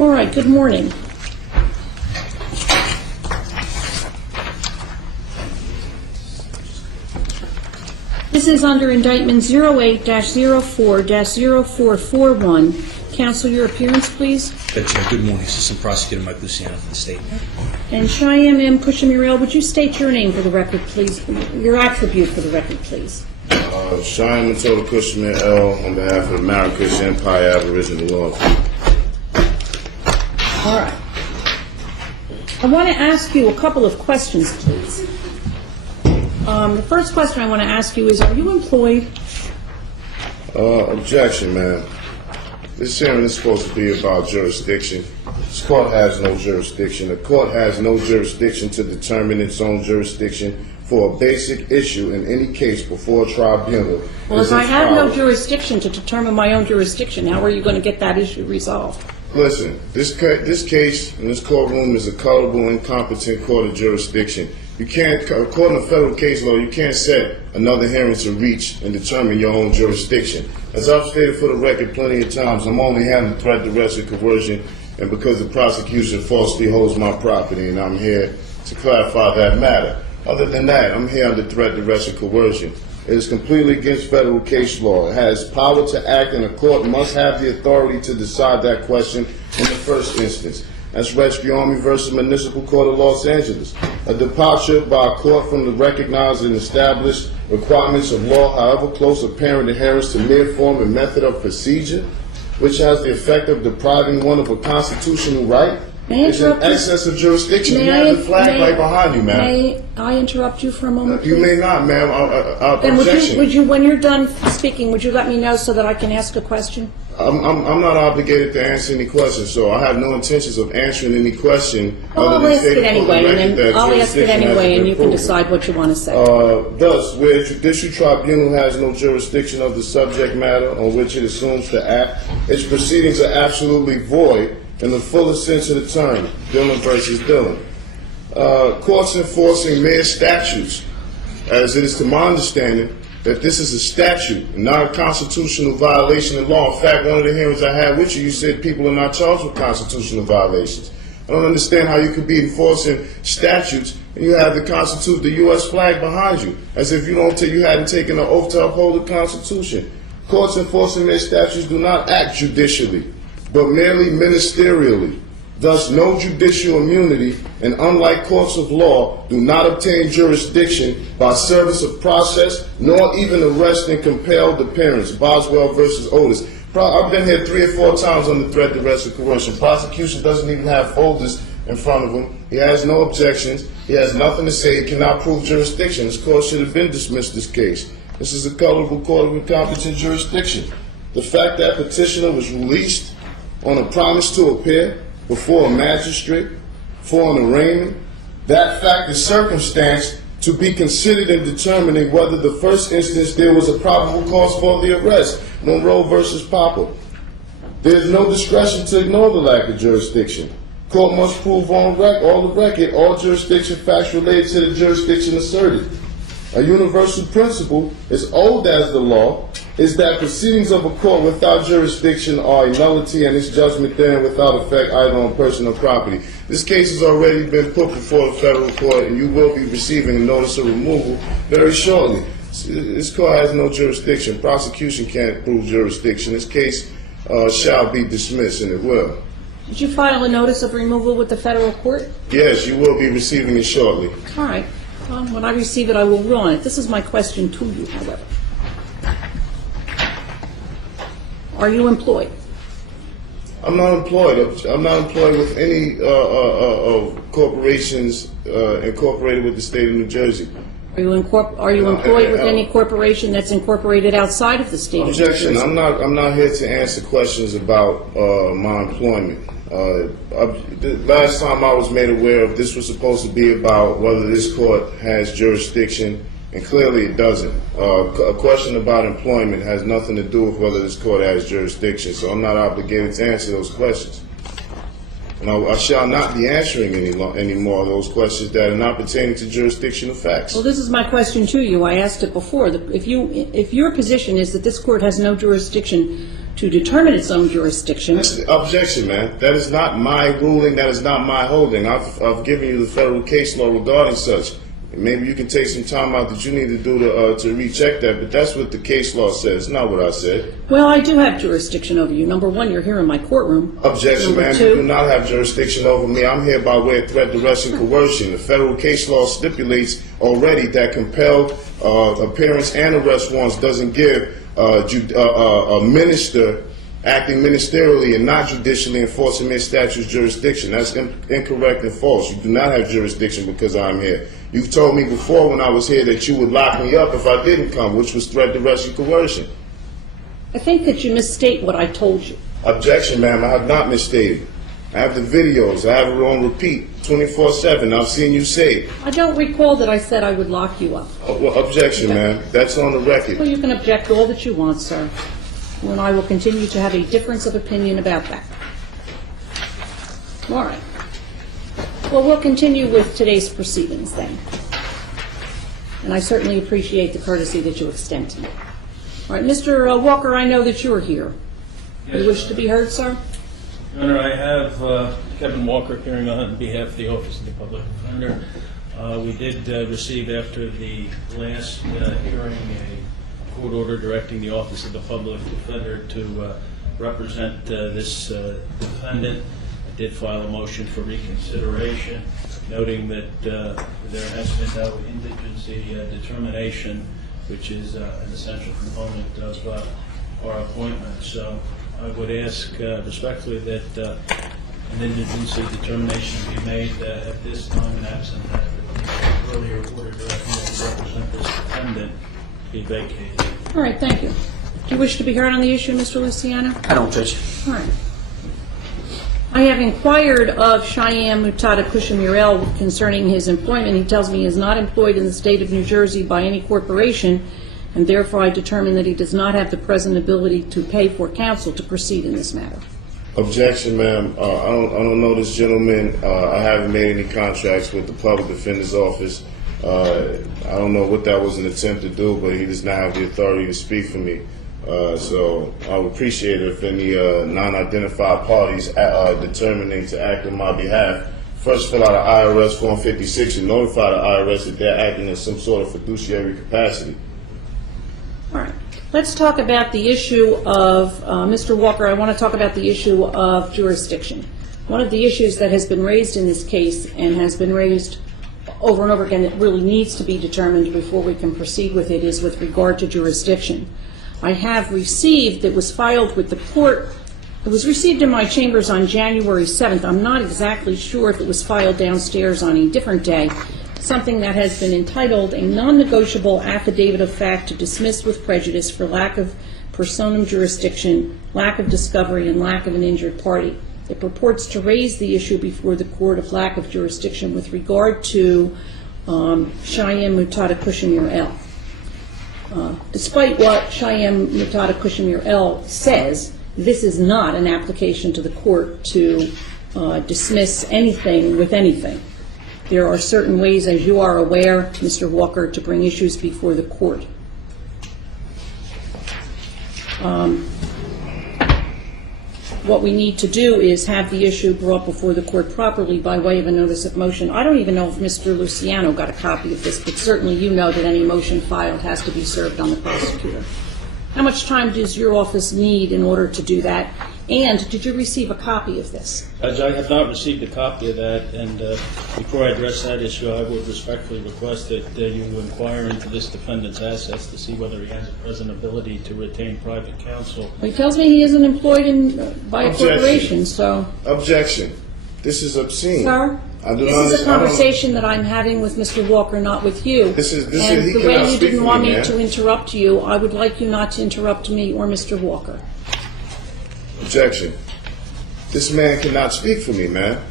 All right, good morning. This is under indictment 08-04-0441. Counsel, your appearance, please. Good morning. Assistant Prosecutor Mike Luciano for the state. And Cheyenne M. Pushamurel, would you state your name for the record, please? Your attribute for the record, please. Cheyenne Matilda Pushamurel on behalf of the Murakush Empire Aboriginal Law. All right. I want to ask you a couple of questions, please. The first question I want to ask you is, are you employed? Objection, ma'am. This hearing is supposed to be about jurisdiction. This court has no jurisdiction. The court has no jurisdiction to determine its own jurisdiction for a basic issue in any case before a tribunal. Well, if I have no jurisdiction to determine my own jurisdiction, how are you going to get that issue resolved? Listen, this case in this courtroom is a culpable, incompetent court of jurisdiction. You can't, according to federal case law, you can't set another hearing to reach and determine your own jurisdiction. As I've stated for the record plenty of times, I'm only having threat, duress, and coercion, and because the prosecution falsely holds my property, and I'm here to clarify that matter. Other than that, I'm here under threat, duress, and coercion. It is completely against federal case law. It has power to act, and a court must have the authority to decide that question in the first instance. That's Rescue Army versus Municipal Court of Los Angeles. A departure by a court from the recognized and established requirements of law, however close apparent adherence to mere form and method of procedure, which has the effect of depriving one of a constitutional right, is in excess of jurisdiction. You have the flag right behind you, ma'am. May I interrupt you for a moment, You please? may not, ma'am. Then would you, when you're done speaking, would you let me know so that I can ask a question? I'm not obligated to answer any questions, so I have no intentions of answering any question. Well, I'll ask it anyway, and you can decide what you want to say. Thus, where a judicial tribunal has no jurisdiction of the subject matter on which it assumes to act, its proceedings are absolutely void in the fullest sense of the term, Dillon versus Dillon. Courts enforcing mere statutes, as it is to my understanding, that this is a statute, not a constitutional violation of law. In fact, one of the hearings I had with you, you said people are not charged with constitutional violations. I don't understand how you could be enforcing statutes and you have the Constitution, the U.S. flag behind you, as if you hadn't taken an oath to uphold the Constitution. Courts enforcing their statutes do not act judicially, but merely ministerially. Thus, no judicial immunity, and unlike courts of law, do not obtain jurisdiction by service of process, nor even arrest and compelled appearance. Boswell versus Otis. I've been here 3 or 4 times under threat, duress, and coercion. Prosecution doesn't even have folders in front of him. He has no objections. He has nothing to say. He cannot prove jurisdiction. This court should have been dismissed this case. This is a culpable court of incompetent jurisdiction. The fact that petitioner was released on a promise to appear before a magistrate for an arraignment, that fact is circumstance to be considered in determining whether the first instance there was a probable cause for the arrest. Monroe versus Popper. There's no discretion to ignore the lack of jurisdiction. Court must prove on the record all jurisdiction facts related to the jurisdiction asserted. A universal principle, as old as the law, is that proceedings of a court without jurisdiction are a nullity and its judgment therein without effect either on person or property. This case has already been put before the federal court and you will be receiving a notice of removal very shortly. This court has no jurisdiction. Prosecution can't prove jurisdiction. This case shall be dismissed, and it will. Did you file a notice of removal with the federal court? Yes, you will be receiving it shortly. All right. Well, when I receive it, I will rule on it. This is my question to you, however. Are you employed? I'm not employed. I'm not employed with any corporations incorporated with the state of New Jersey. Are you employed with any corporation that's incorporated outside of the state of New Jersey? Objection. I'm not here to answer questions about my employment. The last time I was made aware of this was supposed to be about whether this court has jurisdiction, and clearly it doesn't. A question about employment has nothing to do with whether this court has jurisdiction, so I'm not obligated to answer those questions. And I shall not be answering any more of those questions that are not pertaining to jurisdictional facts. Well, this is my question to you. I asked it before. If your position is that this court has no jurisdiction to determine its own jurisdiction. Objection, man. That is not my ruling. That is not my holding. I've given you the federal case law regarding such. Maybe you can take some time out that you need to do to recheck that, but that's what the case law says, not what I said. Well, I do have jurisdiction over you. Number one, you're here in my courtroom. Objection, Number man. two, You do not have jurisdiction over me. I'm here by way of threat, duress, and coercion. The federal case law stipulates already that compelled appearance and arrest warrants doesn't give a minister acting ministerially and not judicially enforcing their statute's jurisdiction. That's incorrect and false. You do not have jurisdiction because I'm here. You've told me before when I was here that you would lock me up if I didn't come, which was threat, duress, and coercion. I think that you misstate what I told you. Objection, ma'am. I have not misstated. I have the videos. I have it on repeat 24/7. I've seen you say it. I don't recall that I said I would lock you up. Well, objection, ma'am. That's on the record. Well, you can object all that you want, sir. And I will continue to have a difference of opinion about that. All right. Well, we'll continue with today's proceedings then. And I certainly appreciate the courtesy that you extend to me. All right, Mr. Walker, I know that you are here. You wish to be heard, sir? Your Honor, I have Kevin Walker appearing on behalf of the Office of the Public Defender. We did receive, after the last hearing, a court order directing the Office of the Public Defender to represent this defendant. I did file a motion for reconsideration, noting that there has been no indigency determination, which is an essential component of our appointment. So I would ask respectfully that an indigency determination be made at this time, and absent that the earlier order directing me to represent this defendant be vacated. All right, thank you. Do you wish to be heard on the issue, Mr. Luciano? I don't, Judge. All right. I have inquired of Cheyenne Mutada Kushamurel concerning his employment. He tells me he is not employed in the state of New Jersey by any corporation, and therefore I determine that he does not have the present ability to pay for counsel to proceed in this matter. Objection, ma'am. I don't know this gentleman. I haven't made any contracts with the Public Defender's Office. I don't know what that was an attempt to do, but he does not have the authority to speak for me. So I would appreciate it if any non-identified parties determining to act on my behalf first fill out an IRS Form 56 and notify the IRS that they're acting in some sort of fiduciary capacity. All right. Let's talk about the issue of, Mr. Walker, I want to talk about the issue of jurisdiction. One of the issues that has been raised in this case and has been raised over and over again that really needs to be determined before we can proceed with it is with regard to jurisdiction. I have received, it was filed with the court, it was received in my chambers on January 7th. I'm not exactly sure if it was filed downstairs on a different day, something that has been entitled a non-negotiable affidavit of fact to dismiss with prejudice for lack of personam jurisdiction, lack of discovery, and lack of an injured party. It purports to raise the issue before the court of lack of jurisdiction with regard to Cheyenne Mutada Kushamurel. Despite what Cheyenne Mutada Kushamurel says, this is not an application to the court to dismiss anything with anything. There are certain ways, as you are aware, Mr. Walker, to bring issues before the court. What we need to do is have the issue brought before the court properly by way of a notice of motion. I don't even know if Mr. Luciano got a copy of this, but certainly you know that any motion filed has to be served on the prosecutor. How much time does your office need in order to do that? And did you receive a copy of this? Judge, I have not received a copy of that, and before I address that issue, I would respectfully request that you inquire into this defendant's assets to see whether he has a present ability to retain private counsel. Well, he tells me he isn't employed by a Objection. corporation, so... Objection. This is obscene. Sir, this is a conversation that I'm having with Mr. Walker, not with you. He And the cannot way you speak didn't for want me, me man. to interrupt you, I would like you not to interrupt me or Mr. Walker. Objection. This man cannot speak for me, man.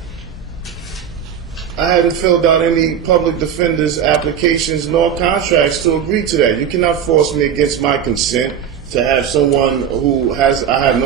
I haven't filled out any public defender's applications nor contracts to agree to that. You cannot force me against my consent to have someone who I have no